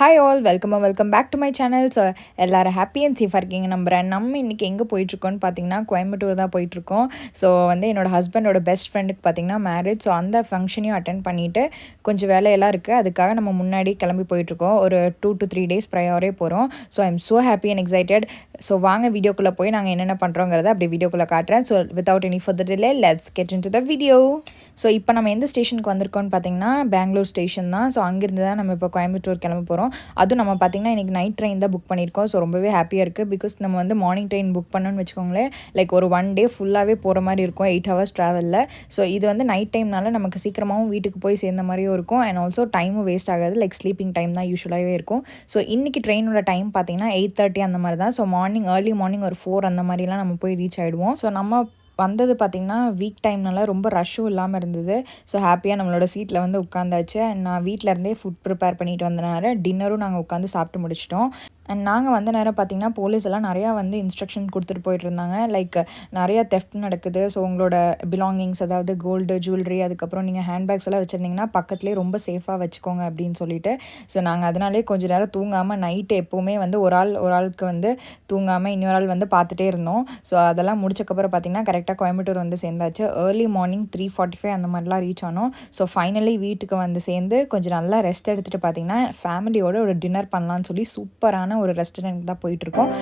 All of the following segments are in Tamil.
Hi all welcome back to my channel. So எல்லோரும் ஹாப்பி அண்ட் சேஃபாக இருக்கீங்க நம்புகிறேன். நம்ம இன்றைக்கி எங்கே போயிட்டுருக்கோன்னு பார்த்தீங்கன்னா கோயம்புத்தூர் தான் போயிட்டுருக்கோம். ஸோ என்னோடய ஹஸ்பண்டோட பெஸ்ட் ஃப்ரெண்டுக்கு பார்த்தீங்கன்னா மேரேஜ். ஸோ அந்த ஃபங்க்ஷனையும் அட்டென்ட் பண்ணிவிட்டு கொஞ்சம் வேலையெல்லாம் இருக்குது, அதுக்காக நம்ம முன்னாடி கிளம்பி போயிட்டுருக்கோம். ஒரு 2 to 3 days ப்ரையரே போகிறோம். So I am so happy and excited. So வாங்க வீடியோக்குள்ளே போய் நாங்கள் என்னென்ன பண்ணுறோங்கிறத அப்படி வீடியோக்குள்ளே காட்டுறேன். So without any further delay let's get into the video. So இப்போ நம்ம எந்த ஸ்டேஷனுக்கு வந்திருக்கோம்னு பார்த்தீங்கன்னா பெங்களூர் ஸ்டேஷன் தான். ஸோ அங்கேருந்து தான் நம்ம இப்போ கோயம்புத்தூர் கிளம்ப போகிறோம். அதுவும் நம்ம பார்த்திங்கன்னா இன்றைக்கி நைட் ட்ரெயின் தான் புக் பண்ணியிருக்கோம். ஸோ ரொம்பவே ஹாப்பியாக இருக்குது. பிகாஸ் நம்ம மார்னிங் ட்ரெயின் புக் பண்ணோன்னு வச்சுக்கோங்களேன், லைக் ஒரு 1 day ஃபுல்லாகவே போகிற மாதிரி இருக்கும், 8 hours ட்ராவலில். ஸோ இது நைட் டைம்னால நமக்கு சீக்கிரமாகவும் வீட்டுக்கு போய் சேர்ந்த மாதிரியும் இருக்கும். அண்ட் ஆல்சோ டைமும் வேஸ்ட் ஆகாது, லைக் ஸ்லீப்பிங் டைம் தான் யூஸ்வலாகவே இருக்கும். ஸோ இன்றைக்கி ட்ரெயினோட டைம் பார்த்திங்கன்னா 8:30 அந்த மாதிரி தான். ஸோ ஏர்லி மார்னிங் ஒரு 4 அந்த மாதிரிலாம் நம்ம போய் ரீச் ஆகிடுவோம். ஸோ நம்ம வந்தது பார்த்திங்கன்னா வீக் டைம்னால ரொம்ப ரஷ்ஷும் இல்லாமல் இருந்தது. ஸோ ஹாப்பியாக நம்மளோட சீட்டில் உட்காந்தாச்சு. அண்ட் நான் வீட்டில் இருந்தே ஃபுட் ப்ரிப்பேர் பண்ணிட்டு வந்தனால டின்னரும் நாங்கள் உட்காந்து சாப்பிட்டு முடிச்சிட்டோம். அண்ட் நாங்கள் வந்த நேரம் பார்த்திங்கன்னா போலீஸ் எல்லாம் நிறையா இன்ஸ்ட்ரக்ஷன் கொடுத்துட்டு போயிட்டுருந்தாங்க. லைக் நிறையா தெஃப்ட் நடக்குது. ஸோ உங்களோட பிலாங்கிங்ஸ், அதாவது கோல்டு, ஜுவல்லரி, அதுக்கப்புறம் நீங்கள் ஹேண்ட்பேக்ஸ் எல்லாம் வச்சுருந்தீங்கன்னா பக்கத்துலேயே ரொம்ப சேஃபாக வச்சுக்கோங்க அப்படின்னு சொல்லிட்டு. ஸோ நாங்கள் அதனாலே கொஞ்சம் நேரம் தூங்காமல் நைட்டு எப்போவுமே ஒரு ஆளுக்கு தூங்காமல் இன்னொரு ஆள் பார்த்துட்டே இருந்தோம். ஸோ அதெல்லாம் முடிச்சக்கப்புறம் பார்த்திங்கன்னா கரெக்டாக கோயம்புத்தூர் சேர்ந்தாச்சு. ஏர்லி மார்னிங் 3:45 அந்த மாதிரிலாம் ரீச் ஆனோம். ஸோ ஃபைனலி வீட்டுக்கு சேர்ந்து கொஞ்சம் நல்லா ரெஸ்ட் எடுத்துகிட்டு பார்த்திங்கன்னா ஃபேமிலியோட ஒரு டின்னர் பண்ணலான்னு சொல்லி சூப்பரான ஒரு ரெஸ்டாரண்ட் தான் போயிட்டுருக்கோம்.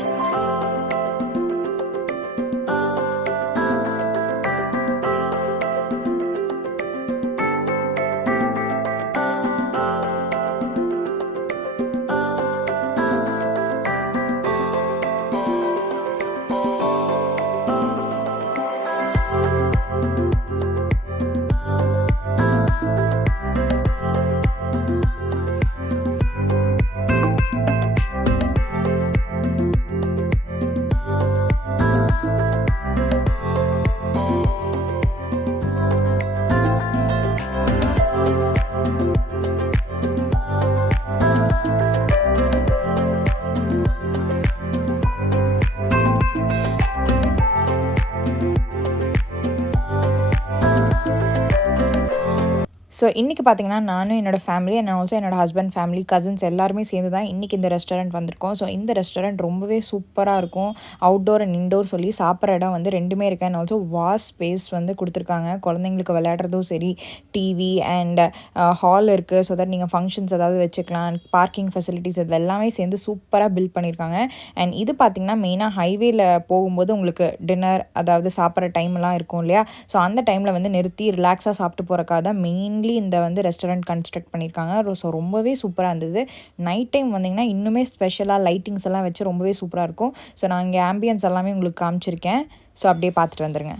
ஸோ இன்றைக்கி பார்த்திங்கன்னா நானும் என்னோடய ஃபேமிலி அண்ட் ஆல்சோ என்னோடய ஹஸ்பண்ட் ஃபேமிலி, கசின்ஸ் எல்லாருமே சேர்ந்து தான் இன்றைக்கி இந்த ரெஸ்டாரண்ட் வந்திருக்கோம். ஸோ இந்த ரெஸ்டாரண்ட் ரொம்பவே சூப்பராக இருக்கும். அவுட்டோர் அண்ட் இன்டோர் சொல்லி சாப்பிட்ற இடம் ரெண்டுமே இருக்குது. அண்ட் ஆல்சோ வாஸ்ட் ஸ்பேஸ் கொடுத்துருக்காங்க. குழந்தைங்களுக்கு விளையாடுறதும் சரி, டிவி அண்ட் ஹால் இருக்குது. ஸோ தட் நீங்கள் ஃபங்க்ஷன்ஸ் ஏதாவது வச்சுக்கலாம். பார்க்கிங் ஃபெசிலிட்டிஸ் இது எல்லாமே சேர்ந்து சூப்பராக பில்ட் பண்ணியிருக்காங்க. அண்ட் இது பார்த்திங்கன்னா மெயினாக ஹைவேயில் போகும்போது உங்களுக்கு டின்னர், அதாவது சாப்பிட்ற டைம்லாம் இருக்கும் இல்லையா, ஸோ அந்த டைமில் நிறுத்தி ரிலாக்ஸாக சாப்பிட்டு போகிறக்காக தான் மெயின்லி இந்த ரெஸ்டாரண்ட் கன்ஸ்ட்ரக்ட் பண்ணியிருக்காங்க. ஸோ ரொம்பவே சூப்பராக இருந்தது. நைட் டைம் வந்தீங்கன்னா இன்னுமே ஸ்பெஷலாக லைட்டிங்ஸ் எல்லாம் வச்சு ரொம்பவே சூப்பராக இருக்கும். ஸோ நான் இங்கே ஆம்பியன்ஸ் எல்லாமே உங்களுக்கு காமிச்சிருக்கேன். ஸோ அப்படியே பார்த்துட்டு வந்துடுங்க.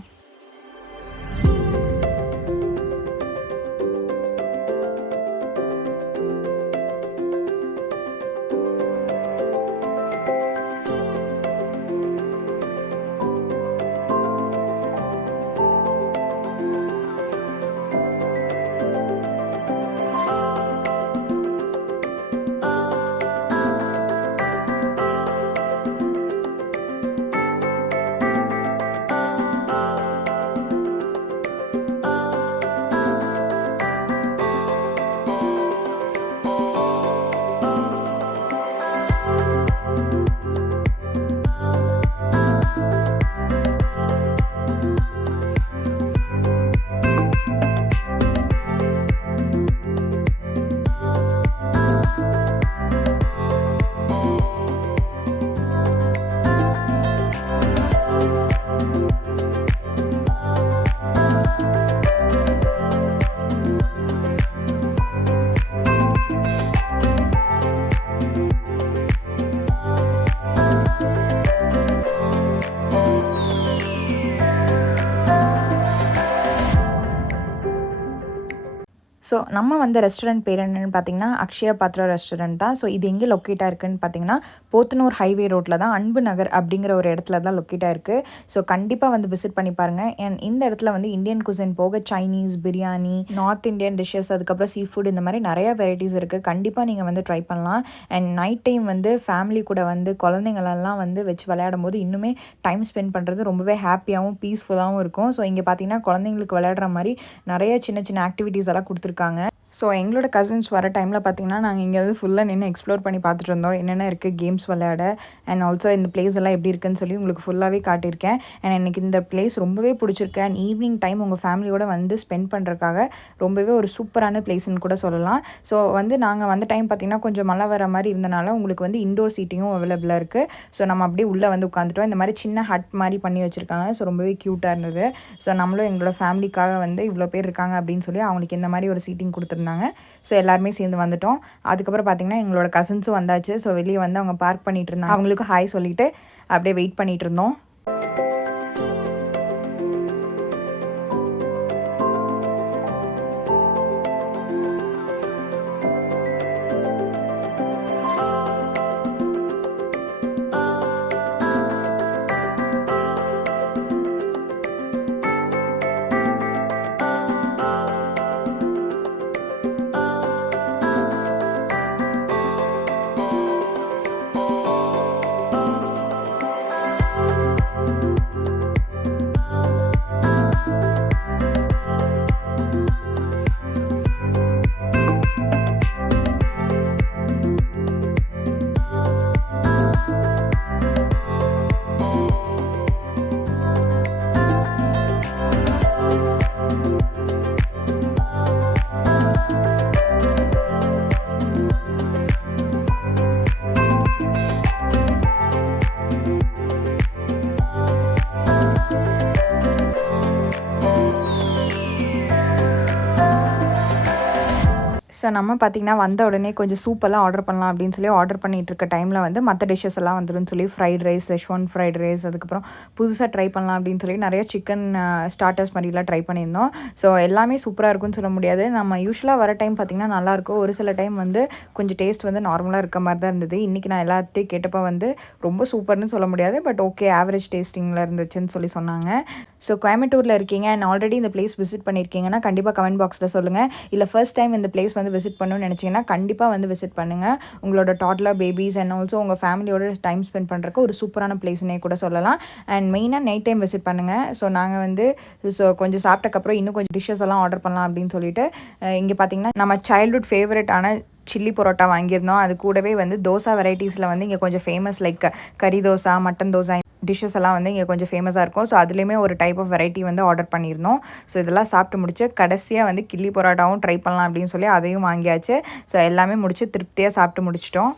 ஸோ நம்ம ரெஸ்டாரண்ட் பேர் என்னென்னு பார்த்தீங்கன்னா அக்ஷயா பாத்ரா ரெஸ்டாரண்ட் தான். ஸோ இது எங்கே லொக்கேட்டாக இருக்குதுன்னு பார்த்தீங்கன்னா போத்தனூர் ஹைவே ரோட்டில் தான், அன்பு நகர் அப்படிங்கிற ஒரு இடத்துல தான் லொக்கேட்டாக இருக்குது. ஸோ கண்டிப்பாக விசிட் பண்ணி பாருங்கள். அண்ட் இந்த இடத்துல இந்தியன் குசின் போக Chinese, biryani, north Indian dishes, அதுக்கப்புறம் சீ ஃபுட், இந்த மாதிரி நிறையா வெரைட்டிஸ் இருக்குது. கண்டிப்பாக நீங்கள் ட்ரை பண்ணலாம். அண்ட் நைட் டைம் ஃபேமிலி கூட குழந்தைங்களெல்லாம் வச்சு விளையாடும் போது இன்னுமே டைம் ஸ்பெண்ட் பண்ணுறது ரொம்பவே ஹாப்பியாகவும் பீஸ்ஃபுல்லாகவும் இருக்கும். ஸோ இங்கே பார்த்தீங்கன்னா குழந்தைங்களுக்கு விளையாடுற மாதிரி நிறைய சின்ன சின்ன ஆக்டிவிட்டீஸ் எல்லாம் கொடுத்துருக்காங்க. ஸோ எங்களோட கசின்ஸ் வர டைமில் பார்த்திங்கன்னா நாங்கள் இங்கே வந்து ஃபுல்லாக நின்று எக்ஸ்ப்ளோர் பண்ணி பார்த்துட்டு இருந்தோம். என்னென்ன இருக்குது கேம்ஸ் விளையாட அண்ட் ஆல்சோ இந்த பிளேஸ் எல்லாம் எப்படி இருக்குன்னு சொல்லி உங்களுக்கு ஃபுல்லாகவே காட்டியிருக்கேன். அண்ட் எனக்கு இந்த பிளேஸ் ரொம்பவே பிடிச்சிருக்கு. அண்ட் ஈவினிங் டைம் உங்கள் ஃபேமிலியோட வந்து ஸ்பெண்ட் பண்ணுறதுக்காக ரொம்பவே ஒரு சூப்பரான பிளேஸ்ன்னு கூட சொல்லலாம். ஸோ வந்து நாங்கள் வந்த டைம் பார்த்திங்கன்னா கொஞ்சம் மழை வர மாதிரி இருந்தனால உங்களுக்கு வந்து இண்டோர் சீட்டிங்கும் அவைலபிளாக இருக்குது. ஸோ நம்ம அப்படியே உள்ளே வந்து உட்காந்துட்டோம். இந்த மாதிரி சின்ன ஹட் மாதிரி பண்ணி வச்சுருக்காங்க. ஸோ ரொம்பவே க்யூட்டாக இருந்தது. ஸோ நம்மளும் எங்களோட ஃபேமிலிக்காக வந்து இவ்வளோ பேர் இருக்காங்க அப்படின்னு சொல்லி அவங்களுக்கு இந்த மாதிரி ஒரு சீட்டிங் கொடுத்துருந்தாங்க. ஸோ எல்லாருமே சேர்ந்து வந்துட்டோம். அதுக்கப்புறம் பார்த்திங்கன்னா எங்களோட கசின்ஸும் வந்தாச்சு. ஸோ வெளியே வந்து அவங்க பார்க் பண்ணிகிட்டு இருந்தாங்க. அவங்களுக்கு ஹாய் சொல்லிவிட்டு அப்படியே வெயிட் பண்ணிகிட்டு இருந்தோம். ஸோ நம்ம பார்த்திங்கன்னா வந்த உடனே கொஞ்சம் சூப்பெல்லாம் ஆர்டர் பண்ணலாம் அப்படின்னு சொல்லி ஆர்டர் பண்ணிகிட்டு இருக்க டைமில் வந்து மற்ற டிஷ்ஷஸ் எல்லாம் வந்துடும் சொல்லி fried rice, Schezwan fried rice, அதுக்கப்புறம் புதுசாக ட்ரை பண்ணலாம் அப்படின்னு சொல்லி நிறைய சிக்கன் ஸ்டார்டர்ஸ் மாதிரிலாம் ட்ரை பண்ணியிருந்தோம். ஸோ எல்லாமே சூப்பராக இருக்குன்னு சொல்ல முடியாது. நம்ம யூஸ்வலாக வர டைம் பார்த்திங்கன்னா நல்லாயிருக்கும். ஒரு சில டைம் வந்து கொஞ்சம் டேஸ்ட் வந்து நார்மலாக இருக்க மாதிரி தான் இருந்தது. இன்றைக்கி நான் எல்லாத்தையும் கேட்டப்போ வந்து ரொம்ப சூப்பர்னு சொல்ல முடியாது, பட் ஓகே ஆவரேஜ் டேஸ்டிங்கில் இருந்துச்சுன்னு சொல்லி சொன்னாங்க. ஸோ கோயம்புத்தூரில் இருக்கீங்க அண்ட் ஆல்ரெடி இந்த பிளேஸ் விசிட் பண்ணியிருக்கீங்கன்னா கண்டிப்பாக கமெண்ட் பாக்ஸில் சொல்லுங்கள். இல்லை ஃபர்ஸ்ட் டைம் இந்த பிளேஸ் வந்து விசிட் பண்ணணும்னு நினச்சிங்கன்னா கண்டிப்பாக வந்து விசிட் பண்ணுங்கள். உங்களோட டாட்லர் பேபிஸ் அண்ட் ஆல்சோ உங்கள் ஃபேமிலியோட டைம் ஸ்பெண்ட் பண்ணுறக்கு ஒரு சூப்பரான பிளேஸ்னே கூட சொல்லலாம். அண்ட் மெயினாக நைட் டைம் விசிட் பண்ணுங்கள். ஸோ நாங்கள் வந்து கொஞ்சம் சாப்பிட்டக்கப்புறம் இன்னும் கொஞ்சம் டிஷ்ஷஸ் எல்லாம் ஆர்டர் பண்ணலாம் அப்படின்னு சொல்லிட்டு இங்கே பார்த்தீங்கன்னா நம்ம சைல்ட்ஹுட் ஃபேவரட்டான சில்லி பரோட்டா வாங்கியிருந்தோம். அது கூடவே வந்து தோசை வெரைட்டிஸில் வந்து இங்கே கொஞ்சம் ஃபேமஸ் லைக் கறி தோசை, மட்டன் தோசை டிஷ்ஷஸ் எல்லாம் வந்து இங்கே கொஞ்சம் ஃபேமஸாக இருக்கும். ஸோ அதுலேயுமே ஒரு டைப் ஆஃப் வெரைட்டி வந்து ஆர்டர் பண்ணியிருந்தோம். ஸோ இதெல்லாம் சாப்பிட்டு முடிச்சு கடைசியாக வந்து கில்லி பரோட்டாவும் ட்ரை பண்ணலாம் அப்படின்னு சொல்லி அதையும் வாங்கியாச்சு. ஸோ எல்லாமே முடிச்சு திருப்தியாக சாப்பிட்டு முடிச்சிட்டோம்.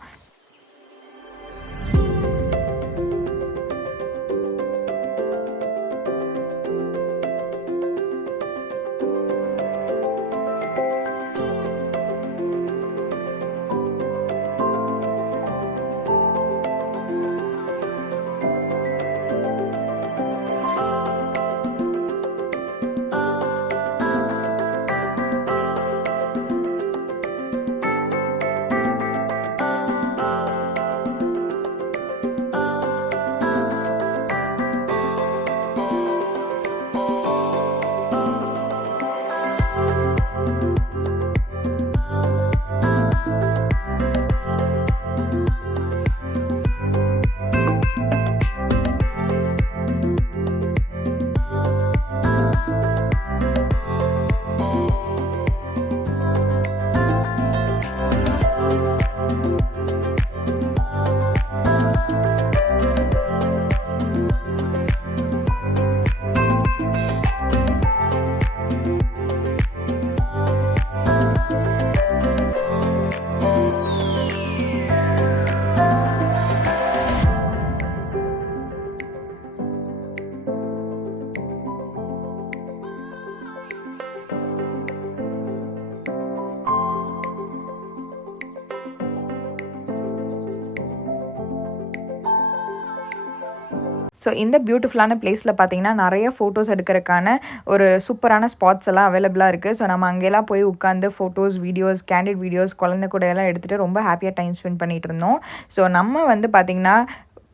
ஸோ இந்த பியூட்டிஃபுல்லான பிளேஸில் பார்த்தீங்கன்னா நிறைய ஃபோட்டோஸ் எடுக்கிறதுக்கான ஒரு சூப்பரான ஸ்பாட்ஸ் எல்லாம் அவைலபிளாக இருக்குது. ஸோ நம்ம அங்கெல்லாம் போய் உட்காந்து ஃபோட்டோஸ், வீடியோஸ், கேண்டிட் வீடியோஸ் குழந்தை கூட எல்லாம் எடுத்துகிட்டு ரொம்ப ஹாப்பியாக டைம் ஸ்பெண்ட் பண்ணிகிட்டு இருந்தோம். ஸோ நம்ம வந்து பார்த்திங்கன்னா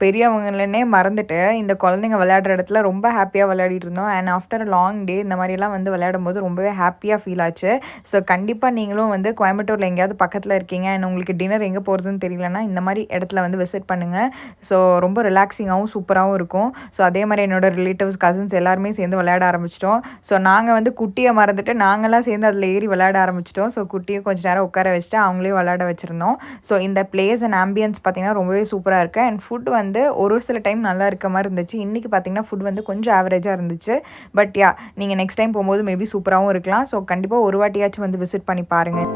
பெரியவங்களே மறந்துட்டு இந்த குழந்தைங்க விளையாடுற இடத்துல ரொம்ப ஹாப்பியாக விளையாடிட்டு இருந்தோம். அண்ட் ஆஃப்டர் அ லாங் டே இந்த மாதிரிலாம் வந்து விளையாடும்போது ரொம்பவே ஹாப்பியாக ஃபீல் ஆச்சு. ஸோ கண்டிப்பாக நீங்களும் வந்து கோயம்புத்தூரில் எங்கேயாவது பக்கத்தில் இருக்கீங்க அண்ட் உங்களுக்கு டின்னர் எங்கே போகிறதுன்னு தெரியலன்னா இந்த மாதிரி இடத்துல வந்து விசிட் பண்ணுங்கள். ஸோ ரொம்ப ரிலாக்ஸிங்காகவும் சூப்பராகவும் இருக்கும். ஸோ அதே மாதிரி என்னோட ரிலேட்டிவ்ஸ் கசின்ஸ் எல்லாருமே சேர்ந்து விளையாட ஆரம்பிச்சிட்டோம். ஸோ நாங்கள் வந்து குட்டியை மறந்துட்டு நாங்களாம் சேர்ந்து அதில் ஏறி விளையாட ஆரம்பிச்சிட்டோம். ஸோ குட்டியை கொஞ்சம் நேரம் உட்கார வச்சுட்டு அவங்களையும் விளையாட வச்சுருந்தோம். ஸோ இந்த பிளேஸ் அண்ட் ஆம்பியன்ஸ் பார்த்திங்கன்னா ரொம்பவே சூப்பராக இருக்குது. அண்ட் ஃபுட் வந்து ஒரு சில டைம் நல்லா இருக்க மாதிரி இருந்துச்சு. இன்றைக்கி பார்த்திங்கன்னா ஃபுட் வந்து கொஞ்சம் ஆவரேஜாக இருந்துச்சு. பட் யா, நீங்கள் நெக்ஸ்ட் டைம் போகும்போது மேபி சூப்பராகவும் இருக்கலாம். ஸோ கண்டிப்பாக ஒரு வாட்டியாச்சும் வந்து விசிட் பண்ணி பாருங்கள்.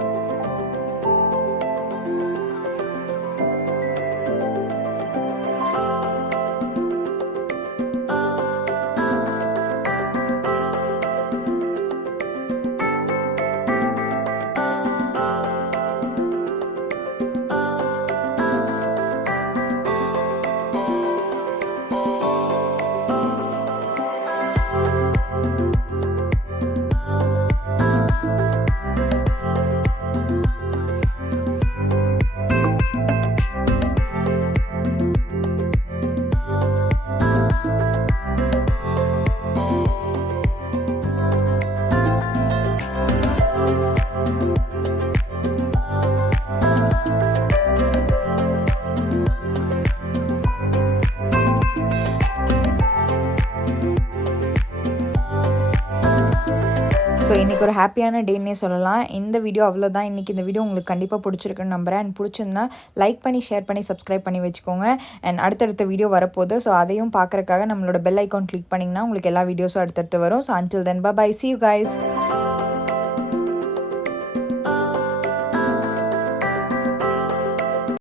ஸோ இன்றைக்கி ஒரு ஹாப்பியான டேன்னே சொல்லலாம். இந்த வீடியோ அவ்வளோதான். இன்றைக்கி இந்த வீடியோ உங்களுக்கு கண்டிப்பாக பிடிச்சிருக்குன்னு நம்புகிறேன். அண்ட் பிடிச்சிருந்தா லைக் பண்ணி, ஷேர் பண்ணி, சப்ஸ்கிரைப் பண்ணி வச்சுக்கோங்க. அண்ட் அடுத்தடுத்த வீடியோ வரப்போகுது. ஸோ அதையும் பார்க்குறக்காக நம்மளோட பெல் ஐக்கான் கிளிக் பண்ணிங்கன்னா உங்களுக்கு எல்லா வீடியோஸும் அடுத்தடுத்து வரும். So until then bye, see you guys.